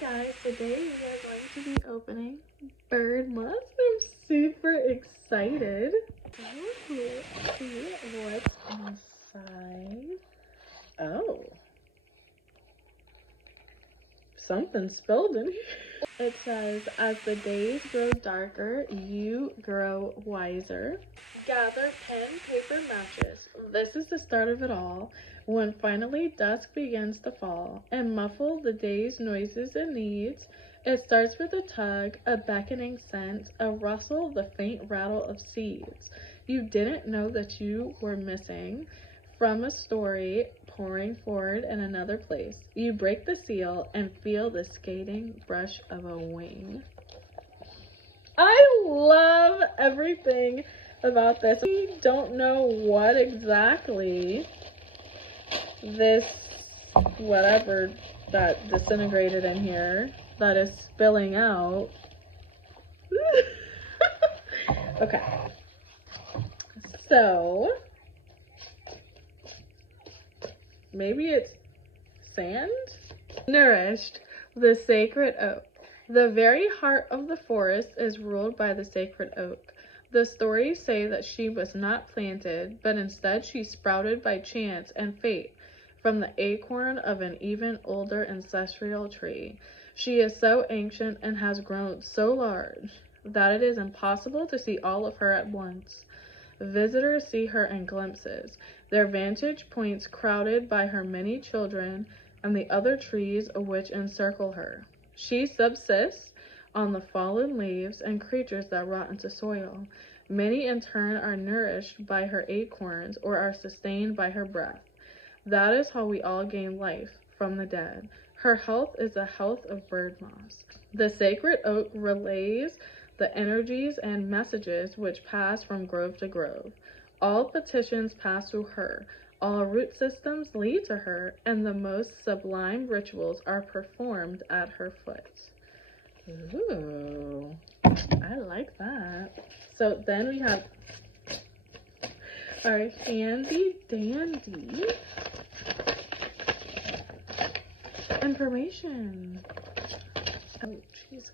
guys, today we are going to be opening Birdmoss. I'm super excited. Let's see what's inside. Oh, something spilled in here. It says, as the days grow darker, you grow wiser. Gather pen, paper, matches. This is the start of it all, when finally dusk begins to fall and muffle the day's noises and needs. It starts with a tug, a beckoning scent, a rustle, the faint rattle of seeds you didn't know that you were missing. From a story pouring forward in another place, you break the seal and feel the skating brush of a wing. I love everything about this. We don't know what exactly this whatever that disintegrated in here that is spilling out. Okay, so maybe it's sand? Nourished, the sacred oak. The very heart of the forest is ruled by the sacred oak. The stories say that she was not planted, but instead she sprouted by chance and fate from the acorn of an even older ancestral tree. She is so ancient and has grown so large that it is impossible to see all of her at once. Visitors see her in glimpses, their vantage points crowded by her many children and the other trees which encircle her. She subsists on the fallen leaves and creatures that rot into soil. Many in turn are nourished by her acorns or are sustained by her breath. That is how we all gain life from the dead. Her health is the health of Birdmoss. The sacred oak relays the energies and messages which pass from grove to grove. All petitions pass through her. All root systems lead to her, and the most sublime rituals are performed at her foot. Ooh, I like that. So then we have our handy dandy information. Oh, Jesus.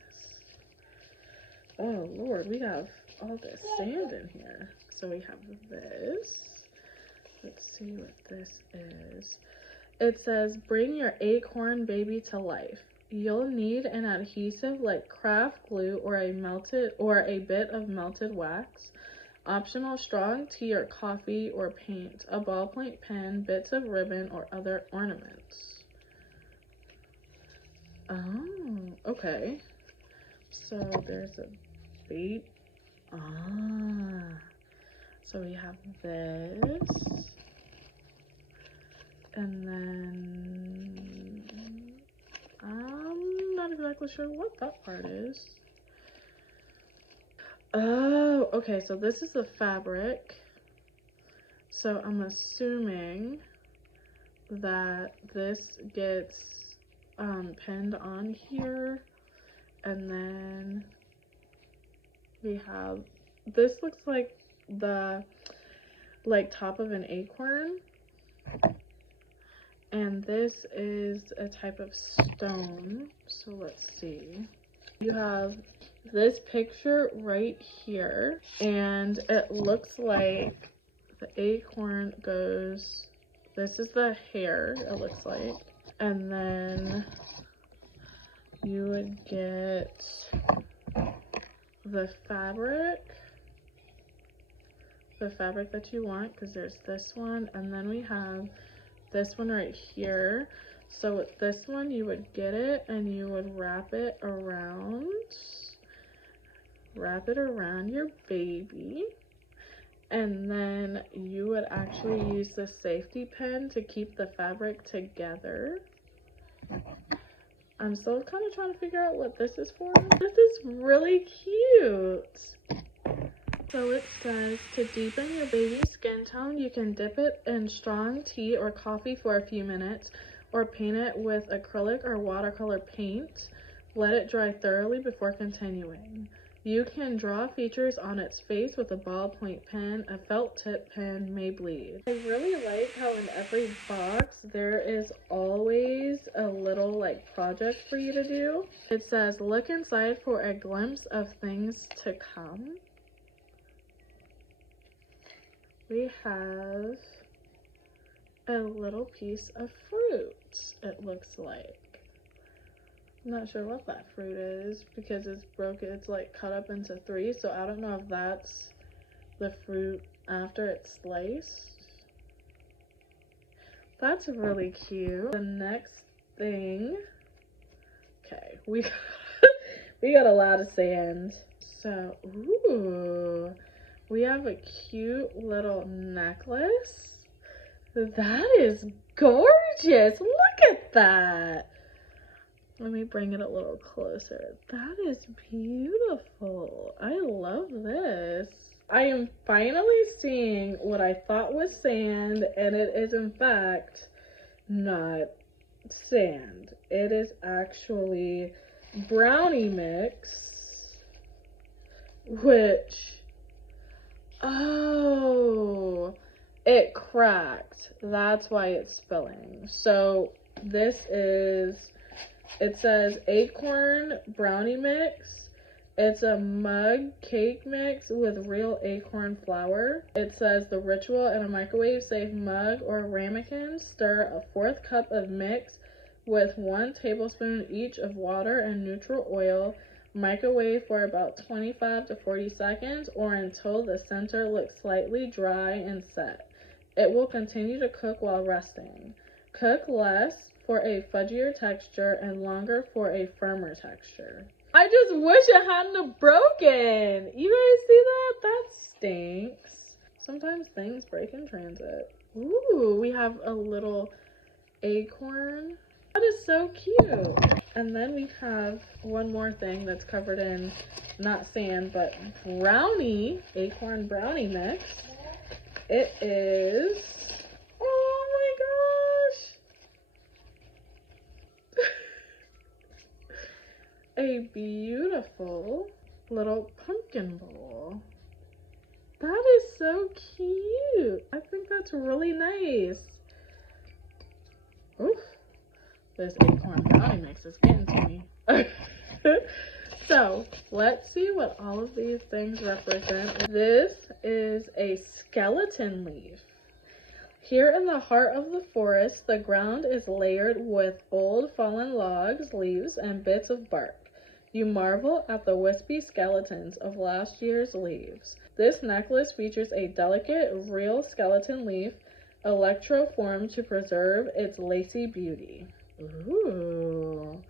Oh, Lord, we have all this sand in here. So we have this. Let's see what this is. It says, bring your acorn baby to life. You'll need an adhesive like craft glue or a bit of melted wax. Optional strong tea or coffee or paint, a ballpoint pen, bits of ribbon or other ornaments. Oh, okay. So there's a bait. So we have this. And then I'm not exactly sure what that part is. Oh, okay, so this is the fabric. So I'm assuming that this gets pinned on here, and then we have, this looks like the top of an acorn, and this is a type of stone. So let's see. You have this picture right here, and it looks like the acorn goes, this is the hair, it looks like, and then you would get the fabric that you want, because there's this one, and then we have this one right here. So with this one, you would get it and you would wrap it around your baby, and then you would actually use the safety pin to keep the fabric together. I'm still kind of trying to figure out what this is for. This is really cute. So it says, to deepen your baby's skin tone, you can dip it in strong tea or coffee for a few minutes, or paint it with acrylic or watercolor paint. Let it dry thoroughly before continuing. You can draw features on its face with a ballpoint pen. A felt tip pen may bleed. I really like how in every box there is always a little like project for you to do. It says, look inside for a glimpse of things to come. We have a little piece of fruit, it looks like. I'm not sure what that fruit is because it's broken. It's like cut up into 3, so I don't know if that's the fruit after it's sliced. That's really cute. The next thing, okay, we got a lot of sand. So, ooh, we have a cute little necklace. That is gorgeous. Look at that. Let me bring it a little closer. That is beautiful. I love this. I am finally seeing what I thought was sand, and it is in fact not sand. It is actually brownie mix, which, oh, it cracked. That's why it's spilling. So this is, it says acorn brownie mix. It's a mug cake mix with real acorn flour. It says the ritual in a microwave safe mug or ramekin. Stir a 1/4 cup of mix with 1 tablespoon each of water and neutral oil. Microwave for about 25 to 40 seconds or until the center looks slightly dry and set. It will continue to cook while resting. Cook less for a fudgier texture and longer for a firmer texture. I just wish it hadn't have broken. You guys see that? That stinks. Sometimes things break in transit. Ooh, we have a little acorn. That is so cute. And then we have one more thing that's covered in not sand, but brownie, acorn brownie mix. It is, oh my gosh, a beautiful little pumpkin bowl. That is so cute. I think that's really nice. Oof, this acorn brownie mix is getting to me. So let's see what all of these things represent. This is a skeleton leaf. Here in the heart of the forest, the ground is layered with old fallen logs, leaves, and bits of bark. You marvel at the wispy skeletons of last year's leaves. This necklace features a delicate, real skeleton leaf, electroformed to preserve its lacy beauty. Ooh,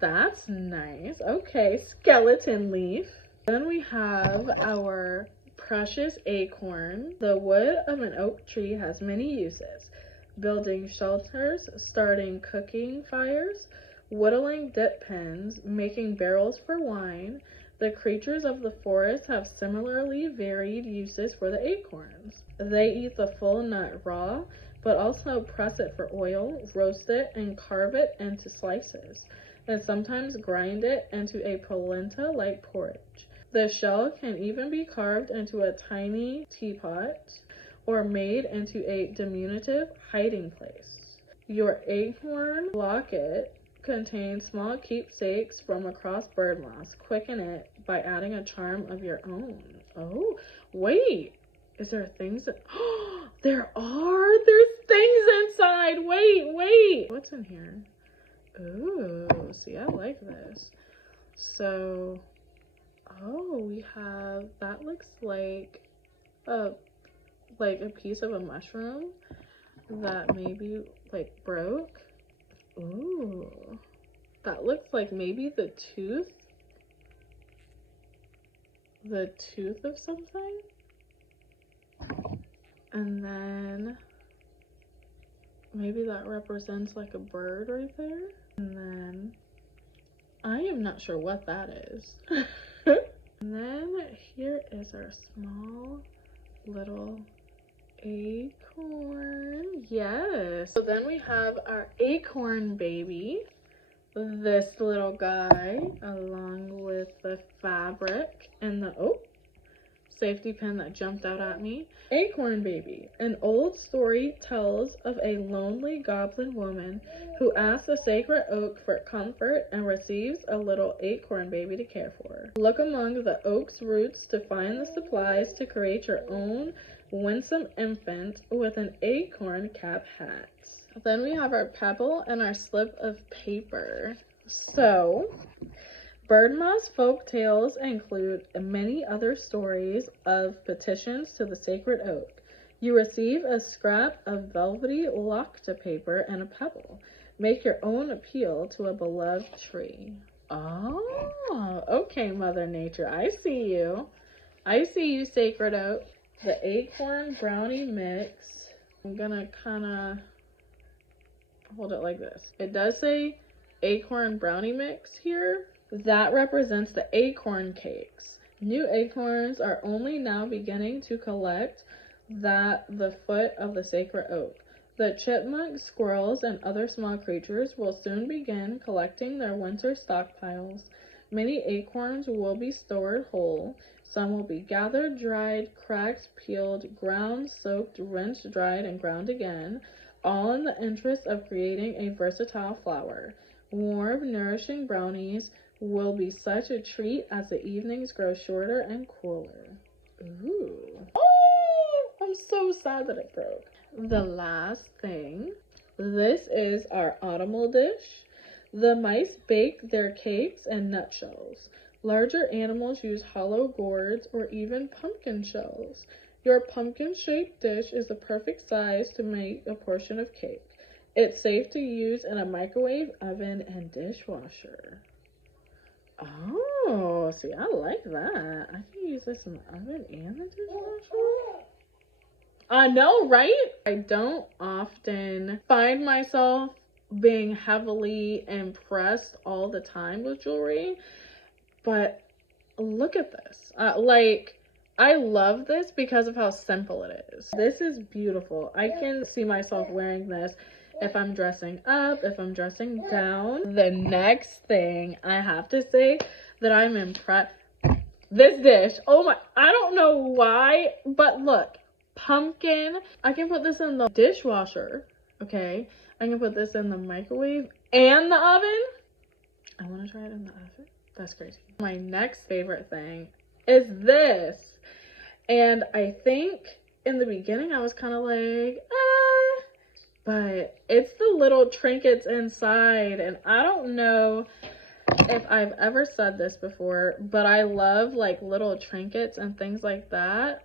that's nice. Okay, skeleton leaf. Then we have our precious acorn. The wood of an oak tree has many uses. Building shelters, starting cooking fires, whittling dip pens, making barrels for wine. The creatures of the forest have similarly varied uses for the acorns. They eat the full nut raw, but also press it for oil, roast it, and carve it into slices, and sometimes grind it into a polenta-like porridge. The shell can even be carved into a tiny teapot or made into a diminutive hiding place. Your acorn locket contains small keepsakes from across Birdmoss. Quicken it by adding a charm of your own. Oh, wait. Is there things that... Oh, there are! There's things inside! Wait! What's in here? Ooh, see, I like this. So, oh, we have... That looks like a piece of a mushroom that maybe, like, broke. Ooh. That looks like maybe the tooth of something. And then maybe that represents like a bird right there. And then I am not sure what that is. And then here is our small little acorn. Yes. So then we have our acorn baby. This little guy along with the fabric And the, oh, safety pin that jumped out at me. Acorn Baby. An old story tells of a lonely goblin woman who asks a sacred oak for comfort and receives a little acorn baby to care for. Look among the oak's roots to find the supplies to create your own winsome infant with an acorn cap hat. Then we have our pebble and our slip of paper. So, Birdmoss folk tales include many other stories of petitions to the sacred oak. You receive a scrap of velvety locked paper and a pebble. Make your own appeal to a beloved tree. Oh, okay, Mother Nature. I see you. I see you, sacred oak. The acorn brownie mix. I'm gonna kind of hold it like this. It does say acorn brownie mix here. That represents the acorn cakes. New acorns are only now beginning to collect at the foot of the sacred oak. The chipmunks, squirrels, and other small creatures will soon begin collecting their winter stockpiles. Many acorns will be stored whole. Some will be gathered, dried, cracked, peeled, ground, soaked, rinsed, dried, and ground again, all in the interest of creating a versatile flour. Warm, nourishing brownies will be such a treat as the evenings grow shorter and cooler. Ooh. Oh, I'm so sad that it broke. The last thing. This is our autumnal dish. The mice bake their cakes in nutshells. Larger animals use hollow gourds or even pumpkin shells. Your pumpkin-shaped dish is the perfect size to make a portion of cake. It's safe to use in a microwave, oven, and dishwasher. Oh, see, I like that. I can use this in the oven and the dishwasher. I know, right? I don't often find myself being heavily impressed all the time with jewelry, but look at this. I love this because of how simple it is. This is beautiful. I can see myself wearing this if I'm dressing up, if I'm dressing down. The next thing I have to say that I'm impressed. This dish, oh my, I don't know why, but look, pumpkin. I can put this in the dishwasher, okay? I can put this in the microwave and the oven. I want to try it in the oven. That's crazy. My next favorite thing is this. And I think in the beginning I was kind of like, but it's the little trinkets inside. And I don't know if I've ever said this before, but I love like little trinkets and things like that.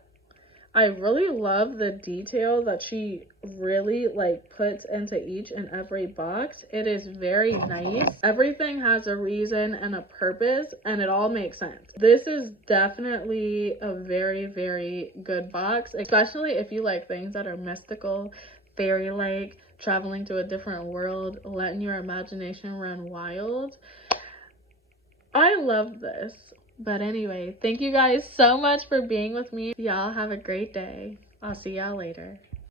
I really love the detail that she really like puts into each and every box. It is very nice. Everything has a reason and a purpose, and it all makes sense. This is definitely a very, very good box, especially if you like things that are mystical, fairy-like, traveling to a different world, letting your imagination run wild. I love this. But anyway, thank you guys so much for being with me. Y'all have a great day. I'll see y'all later.